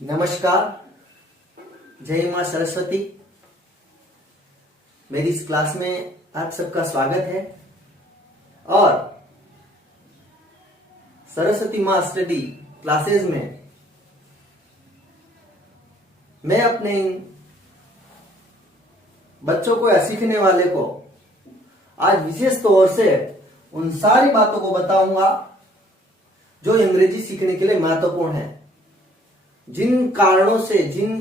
नमस्कार। जय मां सरस्वती। मेरी इस क्लास में आप सबका स्वागत है और सरस्वती मां स्टडी क्लासेस में मैं अपने इन बच्चों को या सीखने वाले को आज विशेष तौर से उन सारी बातों को बताऊंगा जो अंग्रेजी सीखने के लिए महत्वपूर्ण है। जिन कारणों से, जिन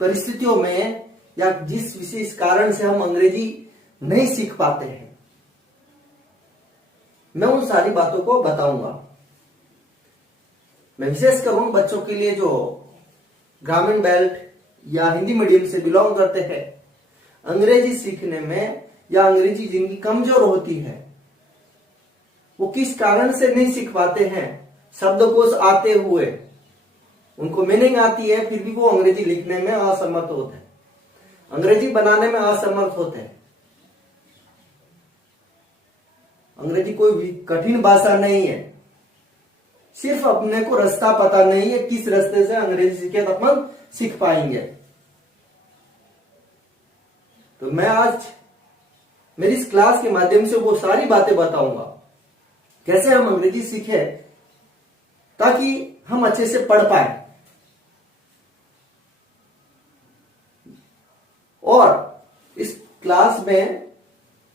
परिस्थितियों में या जिस विशेष कारण से हम अंग्रेजी नहीं सीख पाते हैं, मैं उन सारी बातों को बताऊंगा। मैं विशेष करूं बच्चों के लिए जो ग्रामीण बेल्ट या हिंदी मीडियम से बिलोंग करते हैं। अंग्रेजी सीखने में या अंग्रेजी जिनकी कमजोर होती है वो किस कारण से नहीं सीख पाते हैं। शब्दकोश आते हुए उनको मीनिंग आती है, फिर भी वो अंग्रेजी लिखने में असमर्थ होते हैं, अंग्रेजी बनाने में असमर्थ होते हैं। अंग्रेजी कोई भी कठिन भाषा नहीं है, सिर्फ अपने को रास्ता पता नहीं है किस रास्ते से अंग्रेजी सीखे तो अपन सीख पाएंगे। तो मैं आज मेरी इस क्लास के माध्यम से वो सारी बातें बताऊंगा कैसे हम अंग्रेजी सीखे ताकि हम अच्छे से पढ़ पाए। और इस क्लास में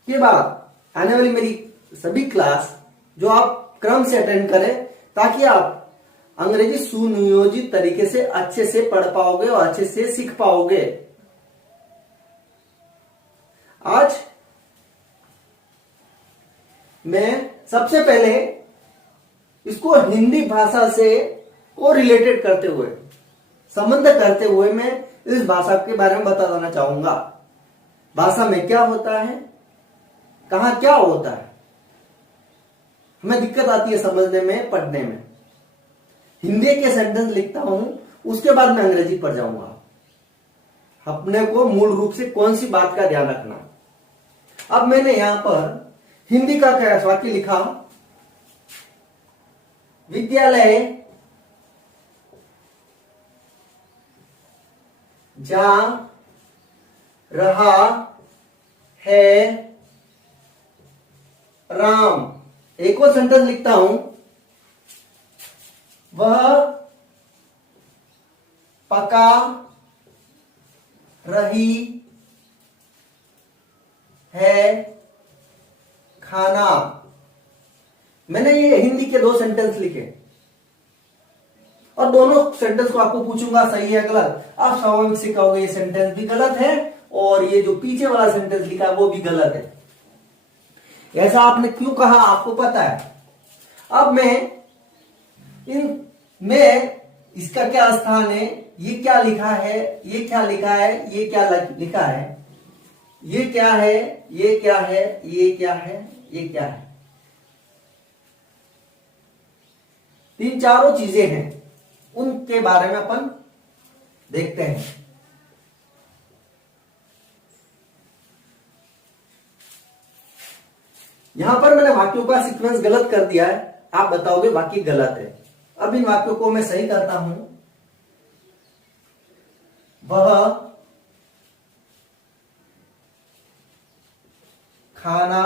के बाद आने वाली मेरी सभी क्लास जो आप क्रम से अटेंड करें ताकि आप अंग्रेजी सुनियोजित तरीके से अच्छे से पढ़ पाओगे और अच्छे से सीख पाओगे। आज मैं सबसे पहले इसको हिंदी भाषा से को रिलेटेड करते हुए, संबंध करते हुए मैं इस भाषा के बारे में बता देना चाहूंगा। भाषा में क्या होता है, कहां क्या होता है, हमें दिक्कत आती है समझने में, पढ़ने में। हिंदी के सेंटेंस लिखता हूं, उसके बाद मैं अंग्रेजी पढ़ जाऊंगा। अपने को मूल रूप से कौन सी बात का ध्यान रखना। अब मैंने यहां पर हिंदी का क्या वाक्य लिखा, विद्यालय जा रहा है राम। एक और सेंटेंस लिखता हूं, वह पका रही है खाना। मैंने ये हिंदी के दो सेंटेंस लिखे और दोनों सेंटेंस को आपको पूछूंगा सही है गलत। आप स्वाभाविक से कहोगे ये सेंटेंस भी गलत है और ये जो पीछे वाला सेंटेंस लिखा है वो भी गलत है। ऐसा आपने क्यों कहा आपको पता है। अब मैं इसका क्या स्थान है, ये क्या लिखा है, ये क्या लिखा है, ये क्या लिखा है, ये क्या है, ये क्या है, ये क्या है, ये क्या है। तीन चारों चीजें हैं, उनके बारे में अपन देखते हैं। यहां पर मैंने वाक्यों का सीक्वेंस गलत कर दिया है, आप बताओगे वाक्य गलत है। अब इन वाक्यों को मैं सही करता हूं। वह खाना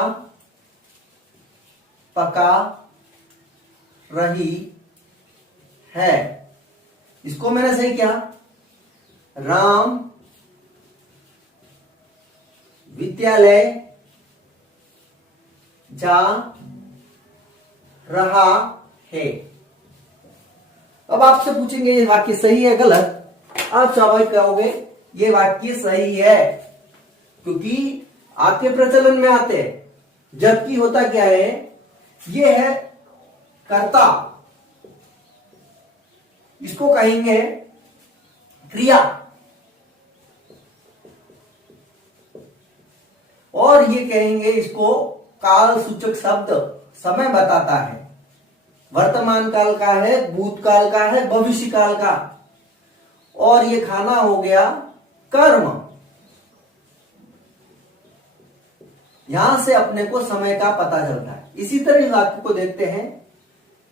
पका रही है, इसको मैंने सही किया। राम विद्यालय जा रहा है। अब आपसे पूछेंगे ये वाक्य सही है गलत, आप स्वाभाविक कहोगे ये वाक्य सही है क्योंकि आपके प्रचलन में आते हैं। जबकि होता क्या है, ये है कर्ता, इसको कहेंगे क्रिया, और ये कहेंगे इसको काल सूचक शब्द। समय बताता है, वर्तमान काल का है, भूतकाल का है, भविष्य काल का। और ये खाना हो गया कर्म। यहां से अपने को समय का पता चलता है। इसी तरह इस वाक्य को देखते हैं,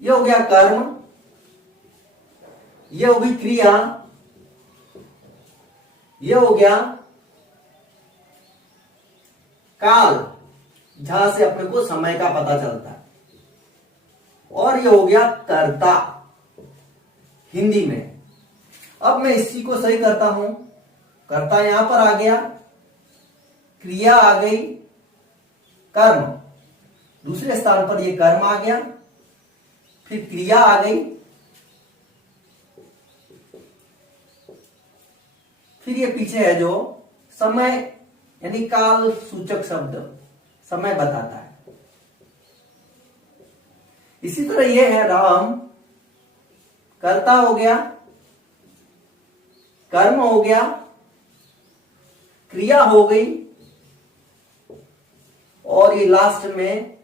ये हो गया कर्म, ये हो गई क्रिया, ये हो गया काल, जहां से अपने को समय का पता चलता है, और ये हो गया कर्ता हिंदी में। अब मैं इसी को सही करता हूं, कर्ता यहां पर आ गया, क्रिया आ गई, कर्म दूसरे स्थान पर ये कर्म आ गया, फिर क्रिया आ गई, फिर ये पीछे है जो समय यानी काल सूचक शब्द समय बताता है। इसी तरह ये है राम, कर्ता हो गया, कर्म हो गया, क्रिया हो गई, और ये लास्ट में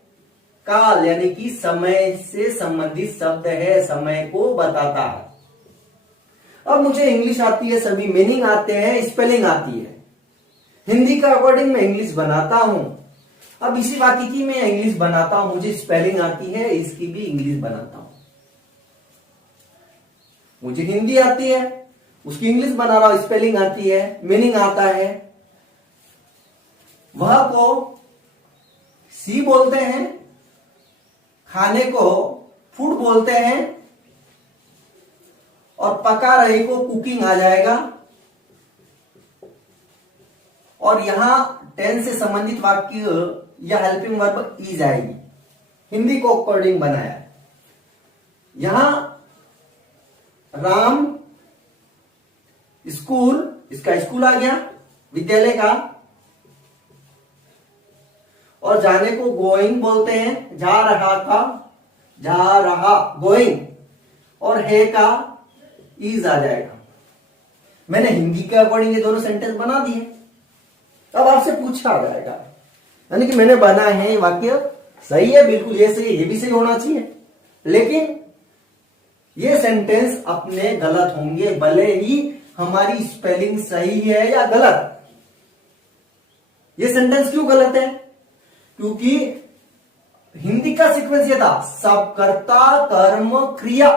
काल यानी कि समय से संबंधित शब्द है, समय को बताता है। अब मुझे इंग्लिश आती है, सभी मीनिंग आते हैं, स्पेलिंग आती है, हिंदी का अकॉर्डिंग मैं इंग्लिश बनाता हूं। अब इसी बाकी की मैं इंग्लिश बनाता हूं, मुझे स्पेलिंग आती है, इसकी भी इंग्लिश बनाता हूं। मुझे हिंदी आती है, उसकी इंग्लिश बना रहा हूं, स्पेलिंग आती है, मीनिंग आता है। वह को सी बोलते हैं, खाने को फूड बोलते हैं, और पका रहे को कुकिंग आ जाएगा। और यहां टेंस से संबंधित वाक्य या हेल्पिंग वर्ब इज आएगी, हिंदी को अकॉर्डिंग बनाया। यहां राम स्कूल, इसका स्कूल आ गया, विद्यालय का, और जाने को गोइंग बोलते हैं, जा रहा का, जा रहा गोइंग, और है का इज आ जाएगा। मैंने हिंदी के अकॉर्डिंग ये दोनों सेंटेंस बना दिए। अब आपसे पूछा जाएगा, यानी कि मैंने बना है वाक्य सही है, बिल्कुल ये सही है, ये भी सही होना चाहिए, लेकिन ये सेंटेंस अपने गलत होंगे, भले ही हमारी स्पेलिंग सही है या गलत। ये सेंटेंस क्यों गलत है? क्योंकि हिंदी का सीक्वेंस ये था, सब कर्ता कर्म क्रिया,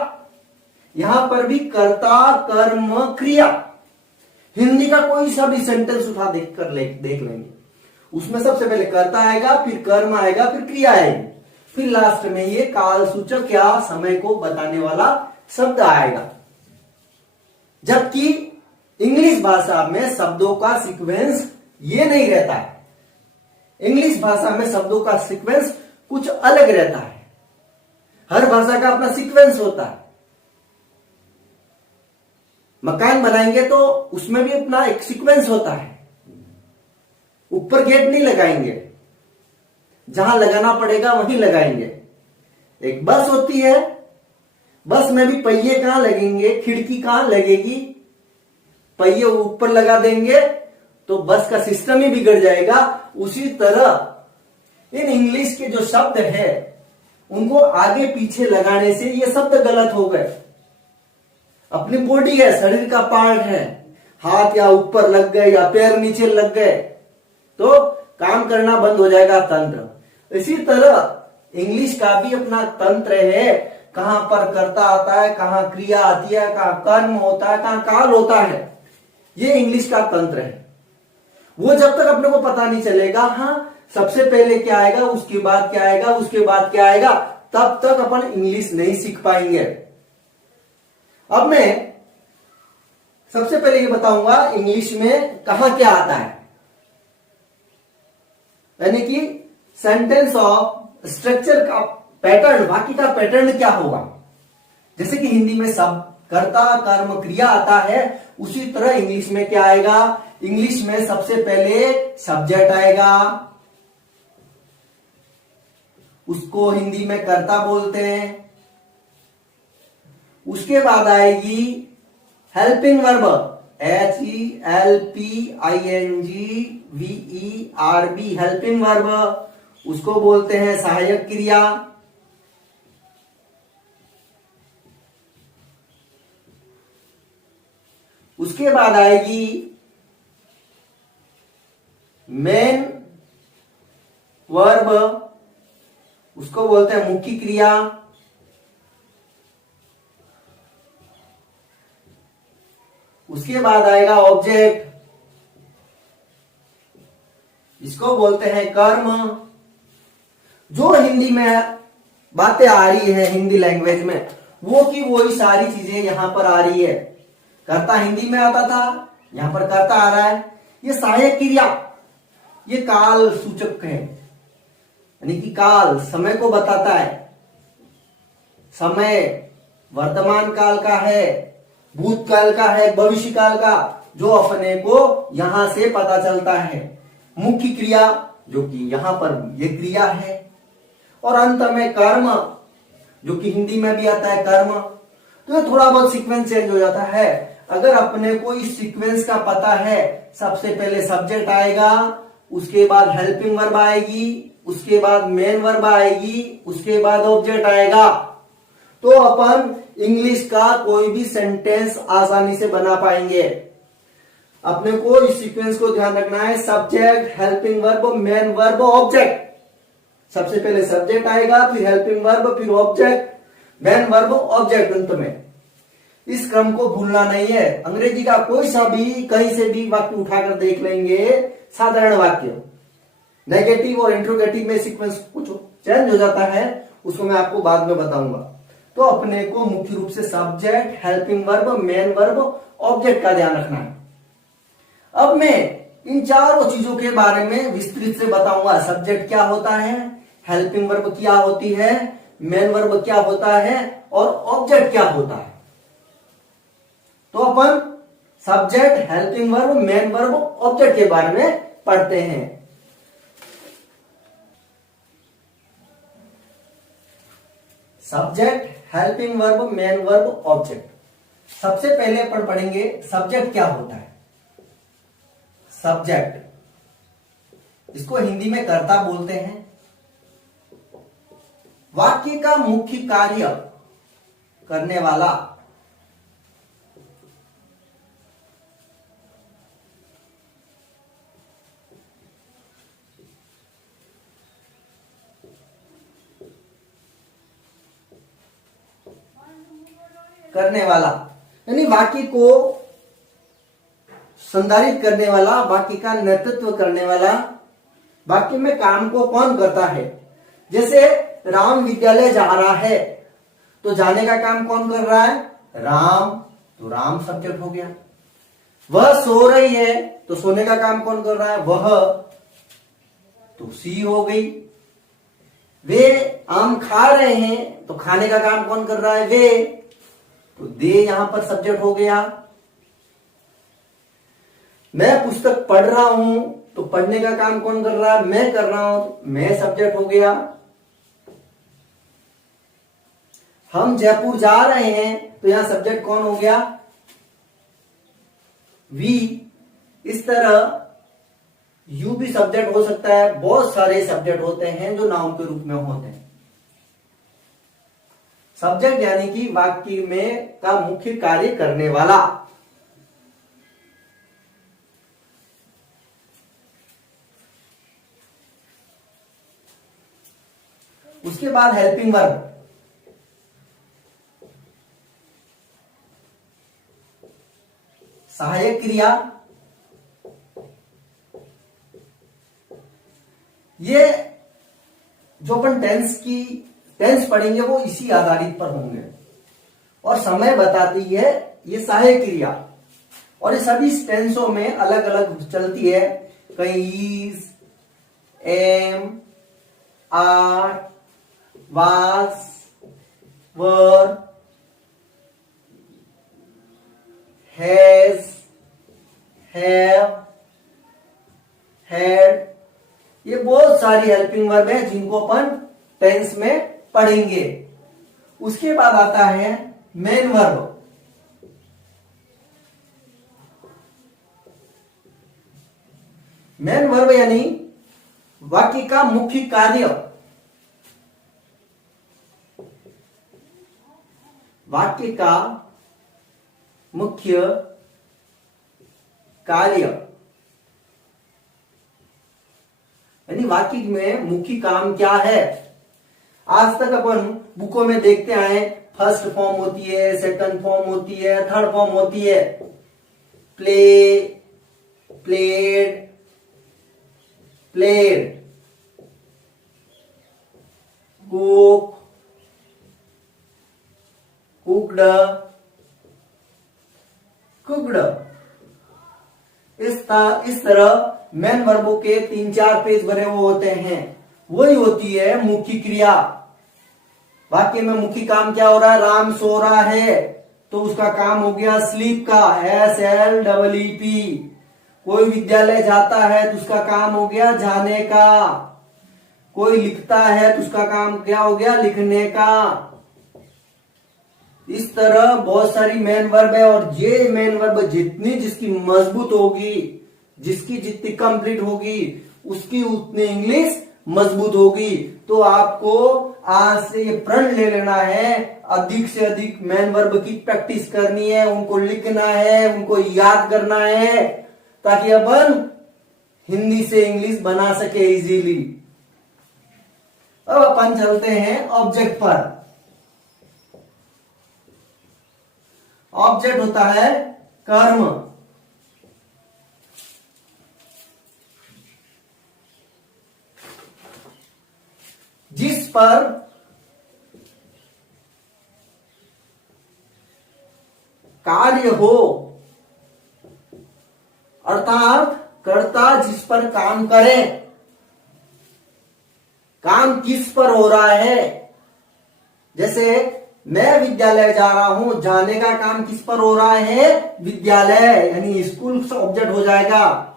यहां पर भी कर्ता कर्म क्रिया। हिंदी का कोई सा भी सेंटेंस उठा देख लेंगे, उसमें सबसे पहले कर्ता आएगा, फिर कर्म आएगा, फिर क्रिया आएगी, फिर लास्ट में ये काल सूचक या समय को बताने वाला शब्द आएगा। जबकि इंग्लिश भाषा में शब्दों का सीक्वेंस ये नहीं रहता है। इंग्लिश भाषा में शब्दों का सीक्वेंस कुछ अलग रहता है, हर भाषा का अपना सीक्वेंस होता है। मकान बनाएंगे तो उसमें भी अपना एक सीक्वेंस होता है, ऊपर गेट नहीं लगाएंगे, जहां लगाना पड़ेगा वहीं लगाएंगे। एक बस होती है, बस में भी पहिए कहां लगेंगे, खिड़की कहां लगेगी, पहिए ऊपर लगा देंगे तो बस का सिस्टम ही बिगड़ जाएगा। उसी तरह इन इंग्लिश के जो शब्द है उनको आगे पीछे लगाने से ये शब्द गलत हो गए। अपनी बॉडी है, शरीर का पार्ट है, हाथ या ऊपर लग गए या पैर नीचे लग गए तो काम करना बंद हो जाएगा तंत्र। इसी तरह इंग्लिश का भी अपना तंत्र है, कहां पर कर्ता आता है, कहां क्रिया आती है, कहां कर्म होता है, कहां काल होता है। ये इंग्लिश का तंत्र है। वो जब तक अपने को पता नहीं चलेगा, हाँ सबसे पहले क्या आएगा, उसके बाद क्या आएगा, उसके बाद क्या आएगा, तब तक अपन इंग्लिश नहीं सीख पाएंगे। अब मैं सबसे पहले ये बताऊंगा इंग्लिश में कहां क्या आता है, यानी कि सेंटेंस ऑफ स्ट्रक्चर का पैटर्न, वाक्य का पैटर्न क्या होगा। जैसे कि हिंदी में सब कर्ता कर्म क्रिया आता है, उसी तरह इंग्लिश में क्या आएगा। इंग्लिश में सबसे पहले सब्जेक्ट आएगा, उसको हिंदी में कर्ता बोलते हैं। उसके बाद आएगी helping verb, HELPING VERB, helping verb, उसको बोलते हैं सहायक क्रिया। उसके बाद आएगी मेन वर्ब, उसको बोलते हैं मुख्य क्रिया। उसके बाद आएगा ऑब्जेक्ट, इसको बोलते हैं कर्म। जो हिंदी में बातें आ रही है हिंदी लैंग्वेज में, वो की वही सारी चीजें यहां पर आ रही है। कर्ता हिंदी में आता था, यहां पर कर्ता आ रहा है। ये सहायक क्रिया, ये काल सूचक है, यानी कि काल समय को बताता है। समय वर्तमान काल का है, भूतकाल का है, भविष्य काल का, जो अपने को यहां से पता चलता है। मुख्य क्रिया जो कि यहां पर ये क्रिया है, और अंत में कर्म जो कि हिंदी में भी आता है कर्म। तो ये थोड़ा बहुत सीक्वेंस चेंज हो जाता है। अगर अपने को इस सीक्वेंस का पता है, सबसे पहले सब्जेक्ट आएगा, उसके बाद हेल्पिंग वर्ब आएगी, उसके बाद मेन वर्ब आएगी, उसके बाद ऑब्जेक्ट आएगा, तो अपन इंग्लिश का कोई भी सेंटेंस आसानी से बना पाएंगे। अपने को इस सीक्वेंस को ध्यान रखना है, subject, helping verb, main verb, object. सबसे पहले सब्जेक्ट आएगा, फिर हेल्पिंग वर्ब, फिर ऑब्जेक्ट, मेन वर्ब, ऑब्जेक्ट अंत में। इस क्रम को भूलना नहीं है। अंग्रेजी का कोई सा भी कहीं से भी वाक्य उठाकर देख लेंगे, साधारण वाक्य, नेगेटिव और इंट्रोगेटिव में सीक्वेंस कुछ चेंज हो जाता है, उसको मैं आपको बाद में बताऊंगा। तो अपने को मुख्य रूप से subject, helping verb, main verb, object का ध्यान रखना है। अब मैं इन चारों चीजों के बारे में विस्तृत से बताऊंगा। सब्जेक्ट क्या होता है, हेल्पिंग वर्ब क्या होती है, मेन वर्ब क्या होता है, और ऑब्जेक्ट क्या होता है। तो अपन subject, helping verb, main verb, object के बारे में पढ़ते हैं। Subject, helping verb, main verb, object. सबसे पहले अपन पढ़ेंगे सब्जेक्ट क्या होता है। सब्जेक्ट, इसको हिंदी में कर्ता बोलते हैं। वाक्य का मुख्य कार्य करने वाला, करने वाला यानी वाक्य को संधारित करने वाला, वाक्य का नेतृत्व करने वाला। वाक्य में काम को कौन करता है? जैसे राम विद्यालय जा रहा है, तो जाने का काम कौन कर रहा है? राम, तो राम सब्जेक्ट हो गया। वह सो रही है, तो सोने का काम कौन कर रहा है? वह, तो सी हो गई। वे आम खा रहे हैं, तो खाने का काम कौन कर रहा है? वे, तो दे यहां पर सब्जेक्ट हो गया। मैं पुस्तक पढ़ रहा हूं, तो पढ़ने का काम कौन कर रहा है? मैं कर रहा हूं, मैं सब्जेक्ट हो गया। हम जयपुर जा रहे हैं, तो यहां सब्जेक्ट कौन हो गया? वी। इस तरह यू भी सब्जेक्ट हो सकता है। बहुत सारे सब्जेक्ट होते हैं जो नाउन के रूप में होते हैं। सब्जेक्ट यानी कि वाक्य में का मुख्य कार्य करने वाला। उसके बाद हेल्पिंग वर्ब, सहायक क्रिया। ये जो अपन टेंस पढ़ेंगे वो इसी आधारित पर होंगे। और समय बताती है ये सहायक क्रिया। और ये सभी टेंसों में अलग अलग चलती है। कहीं is, am, are, was, were, has, have, had. ये बहुत सारी हेल्पिंग वर्ब है जिनको अपन टेंस में पढ़ेंगे। उसके बाद आता है मेन वर्ब। मेन वर्ब यानी वाक्य का मुख्य कार्य। वाक्य का मुख्य कार्य यानी वाक्य में मुख्य काम क्या है। आज तक अपन बुकों में देखते आए, फर्स्ट फॉर्म होती है, सेकंड फॉर्म होती है, थर्ड फॉर्म होती है। Play, played, played, cook, cooked, cooked. इस तरह मेन वर्बों के 3-4 पेज भरे हुए होते हैं। वही होती है मुख्य क्रिया। वाक्य में मुख्य काम क्या हो रहा है? राम सो रहा है, तो उसका काम हो गया स्लीप का, SLEEP। कोई विद्यालय जाता है तो उसका काम हो गया जाने का। कोई लिखता है तो उसका काम क्या हो गया? लिखने का। इस तरह बहुत सारी मेन वर्ब है, और ये मेन वर्ब जितनी जिसकी मजबूत होगी, जिसकी जितनी कंप्लीट होगी, उसकी उतनी इंग्लिश मजबूत होगी। तो आपको आज से ये प्रण ले लेना है, अधिक से अधिक मेन वर्ब की प्रैक्टिस करनी है, उनको लिखना है, उनको याद करना है, ताकि अपन हिंदी से इंग्लिश बना सके इजीली। अब अपन चलते हैं ऑब्जेक्ट पर। ऑब्जेक्ट होता है कर्म। जिस पर कार्य हो, अर्थात कर्ता जिस पर काम करे। काम किस पर हो रहा है? जैसे मैं विद्यालय जा रहा हूं, जाने का काम किस पर हो रहा है? विद्यालय, यानी स्कूल से ऑब्जेक्ट हो जाएगा।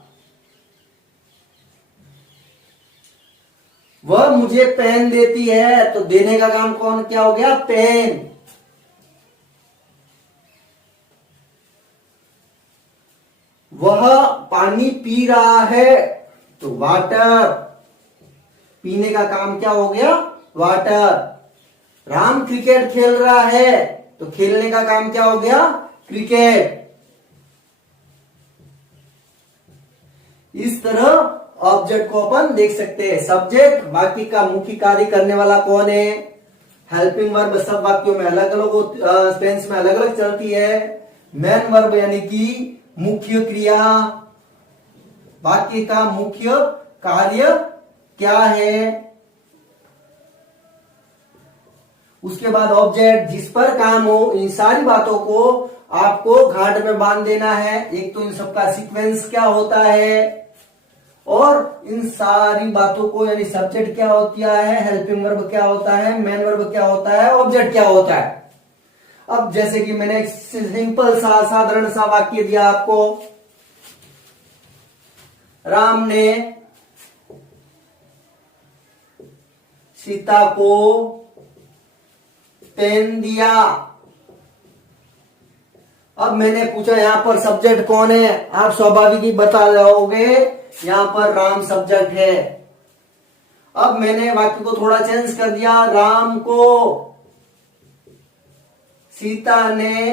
वह मुझे पेन देती है, तो देने का काम कौन क्या हो गया? पेन। वह पानी पी रहा है, तो वाटर। पीने का काम क्या हो गया? वाटर। राम क्रिकेट खेल रहा है, तो खेलने का काम क्या हो गया? क्रिकेट। इस तरह ऑब्जेक्ट को अपन देख सकते हैं। सब्जेक्ट, वाक्य का मुख्य कार्य करने वाला कौन है? हेल्पिंग वर्ब सब वाक्यों में अलग अलग टेंस में अलग अलग चलती है। मेन वर्ब यानी कि मुख्य क्रिया, वाक्य का मुख्य कार्य क्या है। उसके बाद ऑब्जेक्ट जिस पर काम हो। इन सारी बातों को आपको घाट में बांध देना है। एक तो इन सबका सीक्वेंस क्या होता है, और इन सारी बातों को, यानी सब्जेक्ट क्या होता है, हेल्पिंग वर्ब क्या होता है, मेन वर्ब क्या होता है, ऑब्जेक्ट क्या होता है। अब जैसे कि मैंने एक सिंपल सा साधारण सा वाक्य दिया आपको, राम ने सीता को पेन दिया। अब मैंने पूछा यहां पर सब्जेक्ट कौन है? आप स्वाभाविक ही बता जाओगे, यहां पर राम सब्जेक्ट है। अब मैंने वाक्य को थोड़ा चेंज कर दिया, राम को सीता ने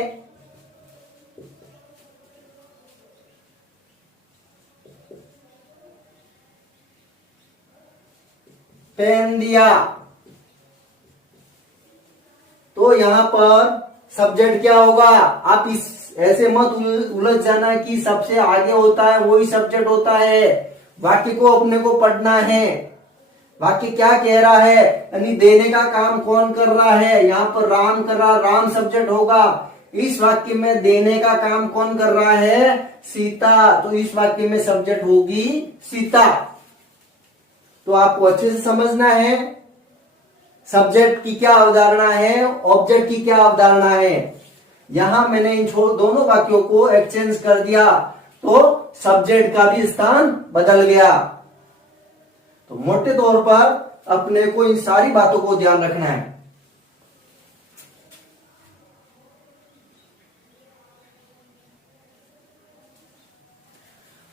पेन दिया। तो यहां पर सब्जेक्ट क्या होगा? आप इस ऐसे मत उलझ जाना कि सबसे आगे होता है वही सब्जेक्ट होता है। वाक्य को अपने को पढ़ना है, वाक्य क्या कह रहा है, यानी देने का काम कौन कर रहा है। यहाँ पर राम कर रहा, राम सब्जेक्ट होगा। इस वाक्य में देने का काम कौन कर रहा है? सीता। तो इस वाक्य में सब्जेक्ट होगी सीता। तो आपको अच्छे से समझना है सब्जेक्ट की क्या अवधारणा है, ऑब्जेक्ट की क्या अवधारणा है। यहां मैंने इन दोनों वाक्यों को एक्सचेंज कर दिया, तो सब्जेक्ट का भी स्थान बदल गया। तो मोटे तौर पर अपने को इन सारी बातों को ध्यान रखना है।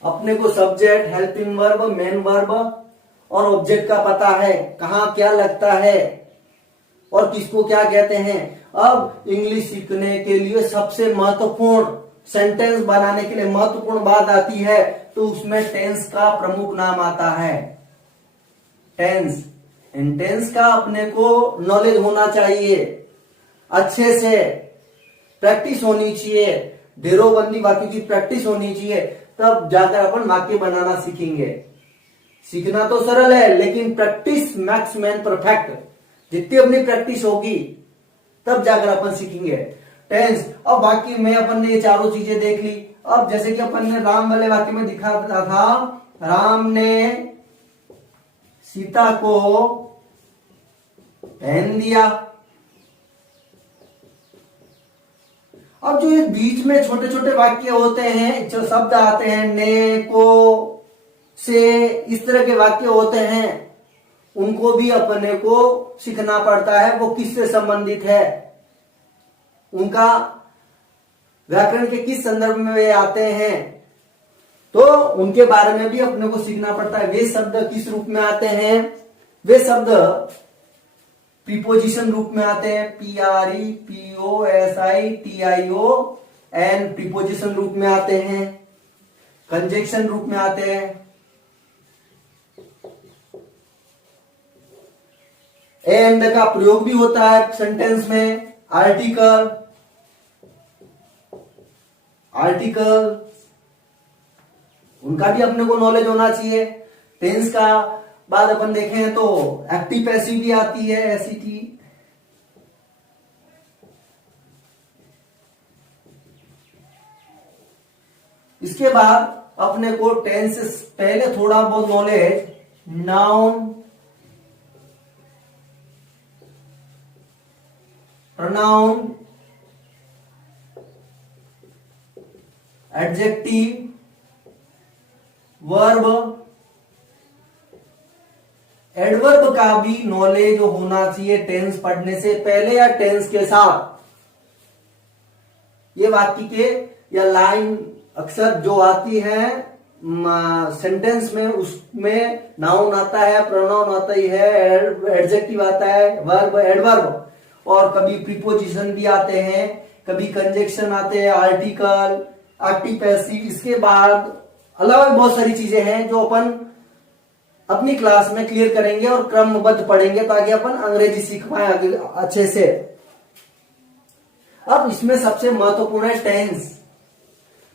अपने को subject, helping verb, main verb और ऑब्जेक्ट का पता है, कहां क्या लगता है और किसको क्या कहते हैं। अब इंग्लिश सीखने के लिए सबसे महत्वपूर्ण, सेंटेंस बनाने के लिए महत्वपूर्ण बात आती है, तो उसमें टेंस का प्रमुख नाम आता है। टेंस। इन टेंस का अपने को नॉलेज होना चाहिए, अच्छे से प्रैक्टिस होनी चाहिए, ढेरोबंदी वाक्य की प्रैक्टिस होनी चाहिए, तब जाकर अपन वाक्य बनाना सीखेंगे। सीखना तो सरल है, लेकिन प्रैक्टिस मैक्स मैन परफेक्ट। जितनी अपनी प्रैक्टिस होगी तब जाकर अपन सीखेंगे टेंस। अब वाक्य में अपन ने ये चारों चीजें देख ली। अब जैसे कि अपन ने राम वाले वाक्य में दिखा था, राम ने सीता को पहन दिया। अब जो ये बीच में छोटे छोटे वाक्य होते हैं, जो शब्द आते हैं ने, को, से, इस तरह के वाक्य होते हैं, उनको भी अपने को सीखना पड़ता है। वो किससे संबंधित है, उनका व्याकरण के किस संदर्भ में वे आते हैं, तो उनके बारे में भी अपने को सीखना पड़ता है। वे शब्द किस रूप में आते हैं, वे शब्द प्रीपोजिशन रूप में आते हैं, PREPOSITION प्रीपोजिशन रूप में आते हैं, कंजक्शन रूप में आते हैं, एंड का प्रयोग भी होता है सेंटेंस में, आर्टिकल उनका भी अपने को नॉलेज होना चाहिए। टेंस का बाद अपन देखें तो एक्टिव पैसिव भी आती है, एसईटी। इसके बाद अपने को टेंस से पहले थोड़ा बहुत knowledge noun, pronoun, adjective, verb, adverb का भी नॉलेज होना चाहिए टेंस पढ़ने से पहले या टेंस के साथ। ये वाक्य के या लाइन अक्सर जो आती है सेंटेंस में, उसमें नाउन आता है, प्रोनाउन आता ही है, एडजेक्टिव आता है, वर्ब, एडवर्ब, और कभी प्रीपोजिशन भी आते हैं, कभी कंजक्शन आते हैं, आर्टिकल, एक्टिव पैसिव। इसके बाद अलावा बहुत सारी चीजें हैं जो अपन अपनी क्लास में क्लियर करेंगे और क्रमबद्ध पढ़ेंगे, ताकि अपन अंग्रेजी सीख पाए अच्छे से। अब इसमें सबसे महत्वपूर्ण है टेंस।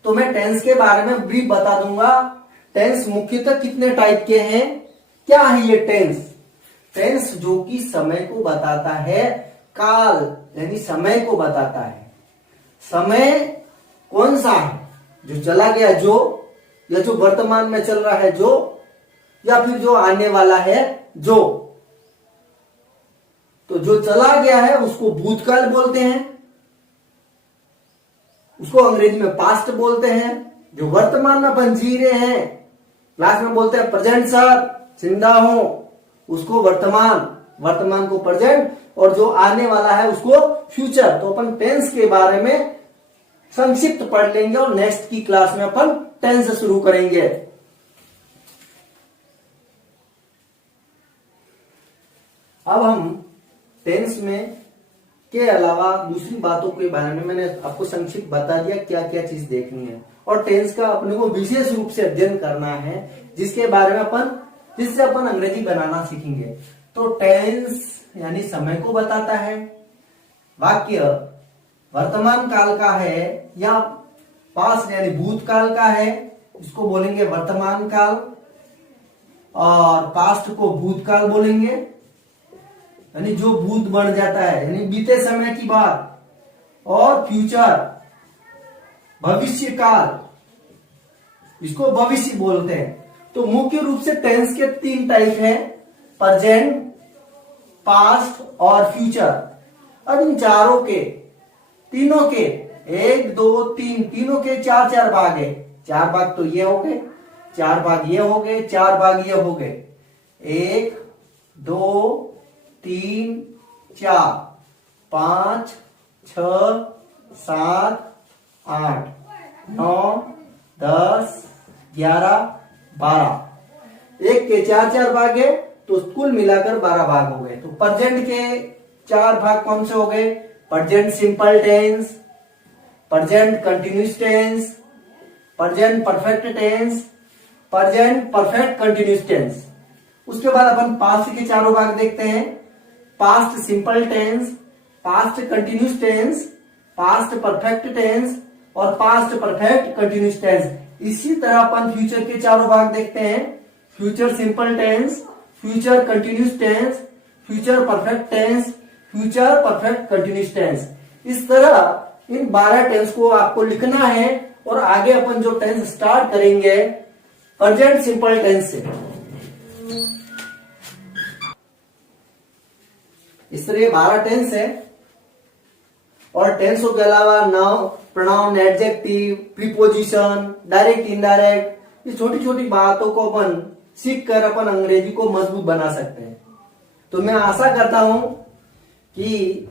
तो मैं टेंस के बारे में ब्रीफ बता दूंगा। टेंस मुख्यतः कितने टाइप के हैं, क्या है ये टेंस? टेंस जो कि समय को बताता है, काल यानी समय को बताता है। समय कौन सा है, जो चला गया जो, या जो वर्तमान में चल रहा है जो, या फिर जो आने वाला है जो। तो जो चला गया है उसको भूतकाल बोलते हैं, उसको अंग्रेजी में पास्ट बोलते हैं। जो वर्तमान में अपन जी रहे हैं, क्लास में बोलते हैं प्रेजेंट सर, जिंदा हूं, उसको वर्तमान, वर्तमान को प्रेजेंट, और जो आने वाला है उसको फ्यूचर। तो अपन टेंस के बारे में संक्षिप्त पढ़ लेंगे और नेक्स्ट की क्लास में अपन टेंस शुरू करेंगे। अब हम टेंस में के अलावा दूसरी बातों के बारे में मैंने आपको संक्षिप्त बता दिया, क्या क्या चीज देखनी है। और टेंस का अपने को विशेष रूप से अध्ययन करना है, जिसके बारे में जिससे अपन अंग्रेजी बनाना सीखेंगे। तो टेंस यानी समय को बताता है। वाक्य वर्तमान काल का है या पास्ट यानी भूतकाल का है, इसको बोलेंगे वर्तमान काल, और पास्ट को भूतकाल बोलेंगे, यानी जो भूत बन जाता है, यानी बीते समय की बात। और फ्यूचर भविष्य काल, इसको भविष्य बोलते हैं। तो मुख्य रूप से टेंस के 3 टाइप हैं, प्रेजेंट, पास्ट और फ्यूचर। अब इन चारों के, तीनों के 1 2 3 तीनों के 4 भाग है। 4 भाग तो ये हो गए, 4 भाग ये हो गए, 4 भाग ये हो गए। 1 2 3 4 5 6 7 8 9 10 11 12। 1 के 4 भाग है, तो कुल मिलाकर 12 भाग हो गए। तो प्रेजेंट के 4 भाग कौन से हो गए? Present simple tense, present continuous tense, present perfect tense, present perfect continuous tense. उसके बाद अपन पास्ट के 4 भाग देखते हैं, past simple tense, past continuous tense, past perfect tense, और पास्ट परफेक्ट कंटिन्यूस टेंस। इसी तरह अपन फ्यूचर के चारों भाग देखते हैं, future simple tense, future continuous tense, future perfect tense, future perfect continuous tense. इस तरह इन 12 टेंस को आपको लिखना है और आगे अपन जो टेंस स्टार्ट करेंगे प्रेजेंट सिंपल टेंस से। इस तरह ये 12 टेंस है और टेंसों के अलावा noun, pronoun, adjective, preposition, direct, indirect, ये छोटी छोटी बातों को अपन सीख कर अपन अंग्रेजी को मजबूत बना सकते हैं। तो मैं आशा करता हूं कि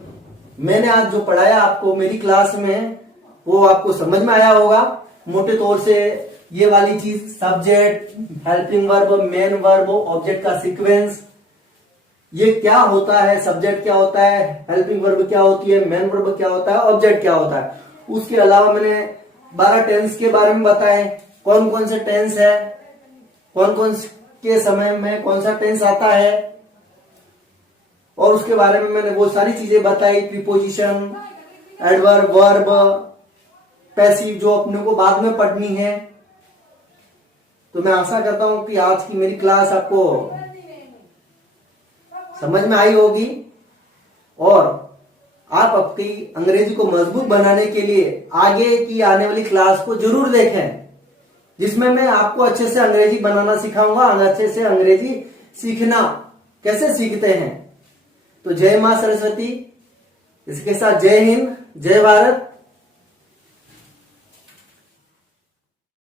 मैंने आज जो पढ़ाया आपको मेरी क्लास में वो आपको समझ में आया होगा। मोटे तौर से ये वाली चीज, subject, helping verb, main verb, object का सीक्वेंस, ये क्या होता है, सब्जेक्ट क्या होता है, हेल्पिंग वर्ब क्या होती है, मेन वर्ब क्या होता है, ऑब्जेक्ट क्या होता है। उसके अलावा मैंने 12 टेंस के बारे में बताए, कौन कौन से टेंस है, कौन कौन के समय में कौन सा टेंस आता है, और उसके बारे में मैंने वो सारी चीजें बताई, प्रीपोजिशन, एडवर्ब, वर्ब, पैसिव, जो अपने को बाद में पढ़नी है। तो मैं आशा करता हूं कि आज की मेरी क्लास आपको समझ में आई होगी और आप अपनी अंग्रेजी को मजबूत बनाने के लिए आगे की आने वाली क्लास को जरूर देखें, जिसमें मैं आपको अच्छे से अंग्रेजी बनाना सिखाऊंगा, अच्छे से अंग्रेजी सीखना कैसे सीखते हैं। तो जय मां सरस्वती, इसके साथ जय हिंद, जय भारत।